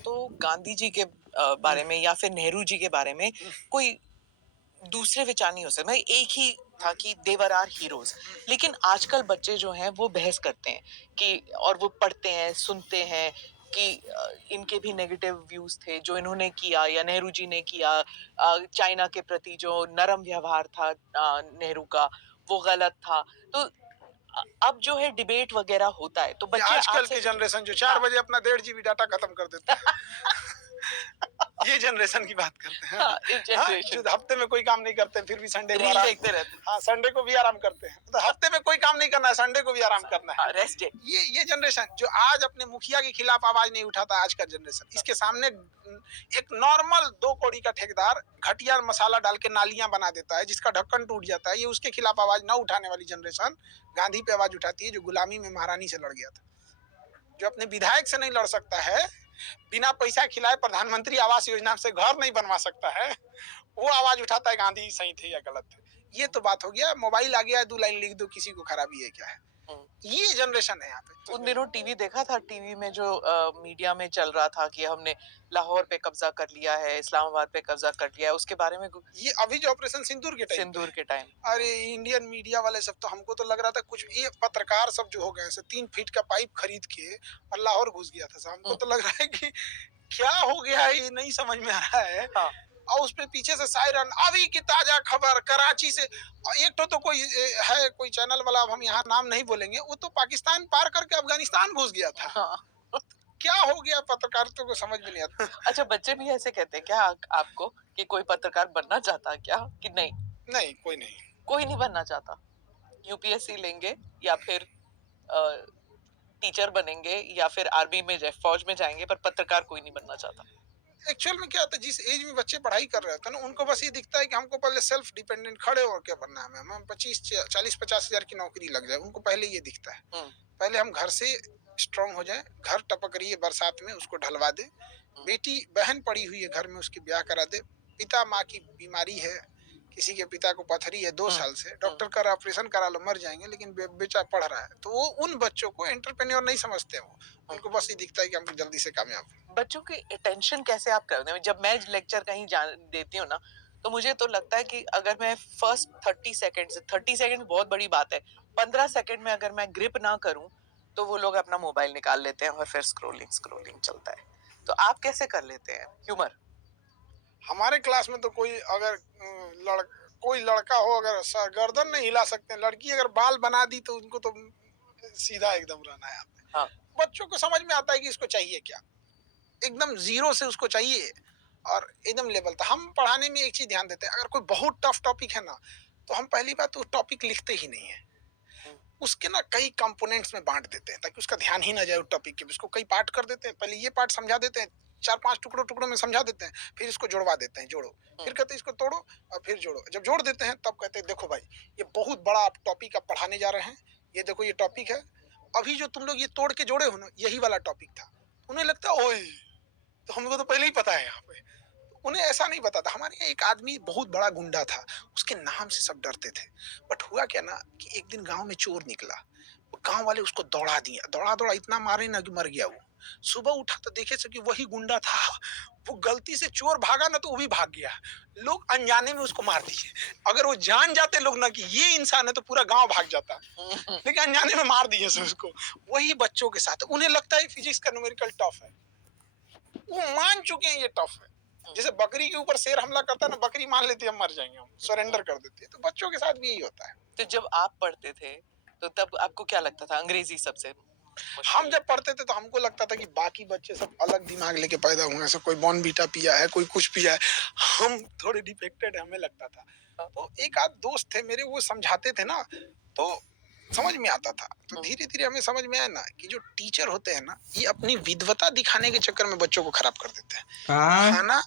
तो गांधी जी के बारे में या फिर नेहरू जी के बारे में कोई दूसरे विचार नहीं हो सकते। भाई एक ही था कि देवर आर हीरोज। लेकिन आजकल बच्चे जो हैं वो बहस करते हैं कि, और वो पढ़ते हैं, सुनते हैं कि इनके भी नेगेटिव व्यूज थे जो इन्होंने किया या नेहरू जी ने किया। चाइना के प्रति जो नरम व्यवहार था नेहरू का, वो गलत था। तो अब जो है डिबेट वगैरह होता है तो बच्चे आजकल आपसे की जनरेशन जो 4 बजे अपना 1.5 GB डाटा खत्म कर देता है ये जनरेशन की बात करते हैं। हाँ, इस हाँ, जनरेशन जो हफ्ते में कोई काम नहीं करते फिर भी संडे को रील आराम, देखते रहते। हाँ संडे को भी आराम करते हैं। तो हफ्ते में कोई काम नहीं करना है, संडे को भी आराम करना है। Rest day. ये जनरेशन जो आज अपने मुखिया के खिलाफ आवाज नहीं उठाता, आज का जनरेशन इसके सामने एक नॉर्मल 2 कौड़ी का ठेकेदार घटिया मसाला डाल के नालियां बना देता है जिसका ढक्कन टूट जाता है, ये उसके खिलाफ आवाज न उठाने वाली जनरेशन गांधी पे आवाज उठाती है, जो गुलामी में महारानी से लड़ गया था, जो अपने विधायक से नहीं लड़ सकता है, बिना पैसा खिलाए प्रधानमंत्री आवास योजना से घर नहीं बनवा सकता है, वो आवाज उठाता है गांधी सही थे या गलत थे। ये तो बात हो गया, मोबाइल आ गया है, 2 लाइन लिख दो, किसी को खराबी है क्या है। ये जनरेशन है यहाँ पे। उन दिनों टीवी देखा था, टीवी में जो मीडिया में चल रहा था कि हमने लाहौर पे कब्जा कर लिया है, इस्लामाबाद पे कब्जा कर लिया है, उसके बारे में ये अभी जो ऑपरेशन सिंदूर के टाइम, अरे इंडियन मीडिया वाले सब तो, हमको तो लग रहा था कुछ ये पत्रकार सब जो हो गए 3 फीट का पाइप खरीद के और लाहौर घुस गया था, हमको तो लग रहा है कि क्या हो गया है, ये नहीं समझ में आ रहा है। हाँ। और उस पे पीछे से सायरन, अभी की ताजा खबर कराची से। एक तो कोई है, कोई चैनल वाला, अब हम यहाँ नाम नहीं बोलेंगे, वो तो पाकिस्तान पार करके अफगानिस्तान घुस गया था। हाँ। क्या हो गया पत्रकारिता को समझ में नहीं आता। अच्छा, बच्चे भी ऐसे कहते हैं क्या आपको कि कोई पत्रकार बनना चाहता है क्या, कि नहीं? नहीं, कोई नहीं बनना चाहता। यूपीएससी लेंगे या फिर टीचर बनेंगे या फिर आर्मी में फौज में जाएंगे, पर पत्रकार कोई नहीं बनना चाहता। एक्चुअल में क्या होता है, जिस एज में बच्चे पढ़ाई कर रहे होते हैं ना, उनको बस ये दिखता है कि हमको पहले सेल्फ डिपेंडेंट खड़े होकर क्या बनना है, हम 25-40-50 हजार की नौकरी लग जाए, उनको पहले ये दिखता है। पहले हम घर से स्ट्रांग हो जाए, घर टपक रही है बरसात में उसको ढलवा दे, बेटी बहन पड़ी हुई है घर में उसकी ब्याह करा दे, पिता माँ की बीमारी है, किसी के पिता को पथरी है 2 साल से, डॉक्टर कर ऑपरेशन करा लो मर जाएंगे, लेकिन बेचा पढ़ रहा है, तो वो उन बच्चों को एंटरप्रेन्योर नहीं समझते, वो उनको बस ये दिखता है कि हमको जल्दी से कामयाब। बच्चों की अटेंशन कैसे आप करते हैं? जब मैं लेक्चर कहीं देती हूँ ना, तो मुझे तो लगता है कि अगर मैं फर्स्ट 30 सेकंड बहुत बड़ी बात है, 15 सेकंड में अगर मैं ग्रिप ना करूं तो वो लोग अपना मोबाइल निकाल लेते हैं और फिर स्क्रोलिंग चलता है। तो आप कैसे कर लेते हैं ह्यूमर? हमारे क्लास में तो कोई अगर कोई लड़का हो, अगर गर्दन नहीं हिला सकते, लड़की अगर बाल बना दी तो उनको तो सीधा एकदम रहना है। हाँ। बच्चों को समझ में आता है कि इसको चाहिए क्या, एकदम जीरो से उसको चाहिए और एकदम लेवल था। हम पढ़ाने में एक चीज ध्यान देते हैं, अगर कोई बहुत टफ टॉपिक है ना, तो हम पहली बात तो टॉपिक लिखते ही नहीं है, उसके ना कई कंपोनेंट्स में बांट देते हैं ताकि उसका ध्यान ही ना जाए उस टॉपिक के, उसको कई पार्ट कर देते हैं, पहले ये पार्ट समझा देते हैं, 4-5 टुकड़ों में समझा देते हैं, फिर इसको जोड़वा देते हैं, जोड़ो, फिर कहते हैं इसको तोड़ो और फिर जोड़ो, जब जोड़ देते हैं तब कहते हैं देखो भाई ये बहुत बड़ा टॉपिक आप पढ़ाने जा रहे हैं, ये देखो ये टॉपिक है, अभी जो तुम लोग ये तोड़ के जोड़े हो ना यही वाला टॉपिक था। उन्हें लगता है ओए तो हमको तो पहले ही पता है, यहाँ पे उन्हें ऐसा नहीं पता था। हमारे यहाँ एक आदमी बहुत बड़ा गुंडा था, उसके नाम से सब डरते थे, बट हुआ क्या ना कि एक दिन गांव में चोर निकला, गांव वाले उसको दौड़ा दिया, दौड़ा इतना मारे ना कि मर गया। वो सुबह उठा तो देखे कि वही गुंडा था, वो गलती से चोर भागा ना तो वो भी भाग गया, लोग अनजाने में उसको मार दिए। अगर वो जान जाते लोग ना कि ये इंसान है तो पूरा गांव भाग जाता, लेकिन अनजाने में मार दिए उसको। वही बच्चों के साथ, उन्हें लगता है फिजिक्स का न्यूमेरिकल टफ है, वो मान चुके हैं ये टफ है। जैसे बकरी के ऊपर शेर हमला करता है ना, बकरी मान लेती है हम मर जाएंगे, हम सरेंडर कर देती है, तो बच्चों के साथ भी यही होता है। तो जब आप पढ़ते थे तो तब आपको क्या लगता था अंग्रेजी सबसे? हम जब पढ़ते थे तो हमको लगता था कि बाकी बच्चे सब अलग दिमाग लेके पैदा हुए हैं, सब कोई बॉर्नवीटा पिया है, कोई कुछ पिया है, हम थोड़े डिफेक्टेड है, हमें लगता था। तो एक आध दोस्त थे मेरे, वो समझाते थे ना तो समझ में आता था। तो धीरे धीरे हमें समझ में आया ना कि जो टीचर होते हैं ना, ये अपनी विद्वता दिखाने के चक्कर में बच्चों को खराब कर देते हैं। खाना